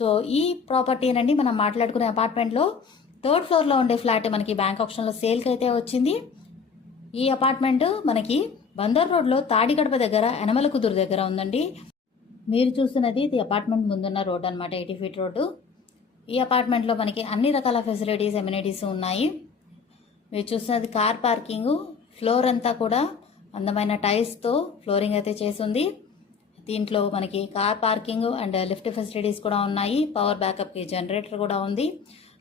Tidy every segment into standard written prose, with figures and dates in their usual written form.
So ఈ ప్రాపర్టీనండి మనం మాట్లాడుకునే అపార్ట్మెంట్లో 3rd ఫ్లోర్లో ఉండే ఫ్లాట్ మనకి బ్యాంక్ ఆప్షన్లో సేల్కి అయితే వచ్చింది. ఈ అపార్ట్మెంట్ మనకి బందర్ రోడ్లో తాడిగడప దగ్గర యనమల కుదురు దగ్గర ఉందండి. మీరు చూస్తున్నది ఇది అపార్ట్మెంట్ ముందున్న రోడ్ అనమాట, 80 ఫీట్ రోడ్డు. ఈ అపార్ట్మెంట్లో మనకి అన్ని రకాల ఫెసిలిటీస్ ఎమ్యూనిటీస్ ఉన్నాయి. మీరు చూస్తున్నది కార్ పార్కింగ్. ఫ్లోర్ అంతా కూడా అందమైన టైల్స్తో ఫ్లోరింగ్ అయితే చేసింది. దీంట్లో మనకి car parking and lift facilities కూడా ఉన్నాయి. పవర్ బ్యాకప్కి జనరేటర్ కూడా ఉంది.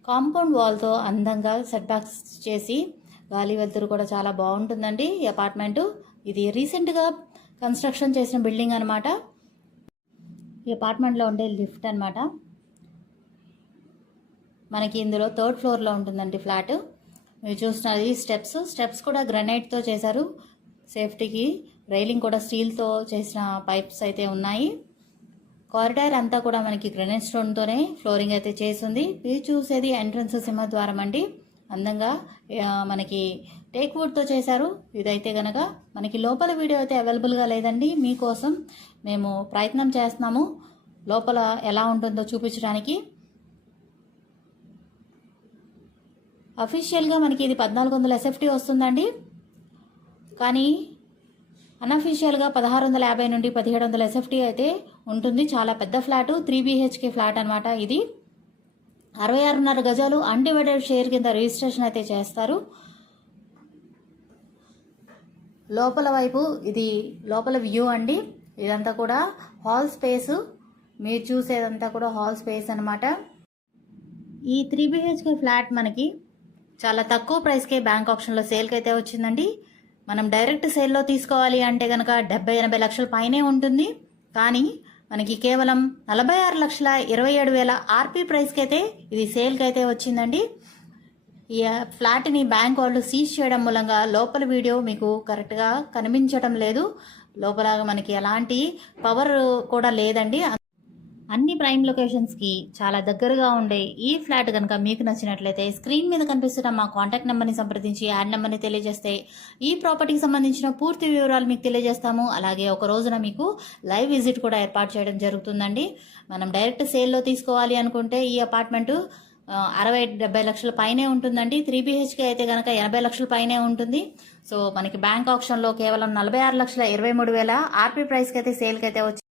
కాంపౌండ్ వాల్తో అందంగా సెట్ బ్యాక్స్ చేసి గాలి వెలుతురు కూడా చాలా బాగుంటుందండి ఈ అపార్ట్మెంటు. ఇది రీసెంట్గా కన్స్ట్రక్షన్ చేసిన బిల్డింగ్ అనమాట. ఈ అపార్ట్మెంట్లో ఉండే లిఫ్ట్ అనమాట. మనకి ఇందులో 3rd ఫ్లోర్లో ఉంటుందండి ఫ్లాట్. మీరు చూస్తున్నది స్టెప్స్ కూడా గ్రనైట్తో చేశారు. సేఫ్టీకి రైలింగ్ కూడా స్టీల్తో చేసిన పైప్స్ అయితే ఉన్నాయి. కారిడార్ అంతా కూడా మనకి గ్రనైట్ స్టోన్తోనే ఫ్లోరింగ్ అయితే చేసింది. మీరు చూసేది ఎంట్రన్స్ సింహద్వారం అండి. అందంగా మనకి టేక్ వుడ్తో చేశారు. ఇదైతే కనుక మనకి లోపల వీడియో అయితే అవైలబుల్గా లేదండి, మీకోసం మేము ప్రయత్నం చేస్తున్నాము లోపల ఎలా ఉంటుందో చూపించడానికి. అఫీషియల్గా మనకి ఇది 1400 SFT వస్తుందండి, కానీ అన్అఫీషియల్గా 1650 నుండి 1700 SFT అయితే ఉంటుంది. చాలా పెద్ద ఫ్లాటు, 3 BHK ఫ్లాట్ అనమాట. ఇది 66.5 గజాలు అన్డివైడెడ్ షేర్ కింద రిజిస్ట్రేషన్ అయితే చేస్తారు. లోపల వైపు ఇది లోపల వ్యూ అండి. ఇదంతా కూడా హాల్ స్పేస్. మీరు చూసేదంతా కూడా హాల్ స్పేస్ అనమాట. ఈ 3 BHK ఫ్లాట్ మనకి చాలా తక్కువ ప్రైస్కే బ్యాంక్ ఆప్షన్లో సేల్కి అయితే వచ్చిందండి. మనం డైరెక్ట్ సేల్లో తీసుకోవాలి అంటే కనుక 70-80 లక్షల పైనే ఉంటుంది. కానీ మనకి కేవలం 46,27,000 RP ప్రైస్కి అయితే ఇది సేల్కి అయితే వచ్చిందండి. ఈ ఫ్లాట్ని బ్యాంక్ వాళ్ళు సీజ్ చేయడం మూలంగా లోపల వీడియో మీకు కరెక్ట్గా కనిపించడం లేదు. లోపల మనకి ఎలాంటి పవర్ కూడా లేదండి. అన్ని ప్రైమ్ లొకేషన్స్కి చాలా దగ్గరగా ఉండే ఈ ఫ్లాట్ కనుక మీకు నచ్చినట్లయితే స్క్రీన్ మీద కనిపిస్తున్న మా కాంటాక్ట్ నెంబర్ని సంప్రదించి యాడ్ నెంబర్ని తెలియజేస్తే ఈ ప్రాపర్టీకి సంబంధించిన పూర్తి వివరాలు మీకు తెలియజేస్తాము. అలాగే ఒక రోజున మీకు లైవ్ విజిట్ కూడా ఏర్పాటు చేయడం జరుగుతుందండి. మనం డైరెక్ట్ సేల్లో తీసుకోవాలి అనుకుంటే ఈ అపార్ట్మెంటు 60-70 లక్షల పైనే ఉంటుందండి. 3 BHK అయితే కనుక 80 లక్షల పైనే ఉంటుంది. సో మనకి బ్యాంక్ ఆప్షన్లో కేవలం 46,23,000 RP ప్రైస్కి అయితే సేల్కి అయితే వచ్చింది.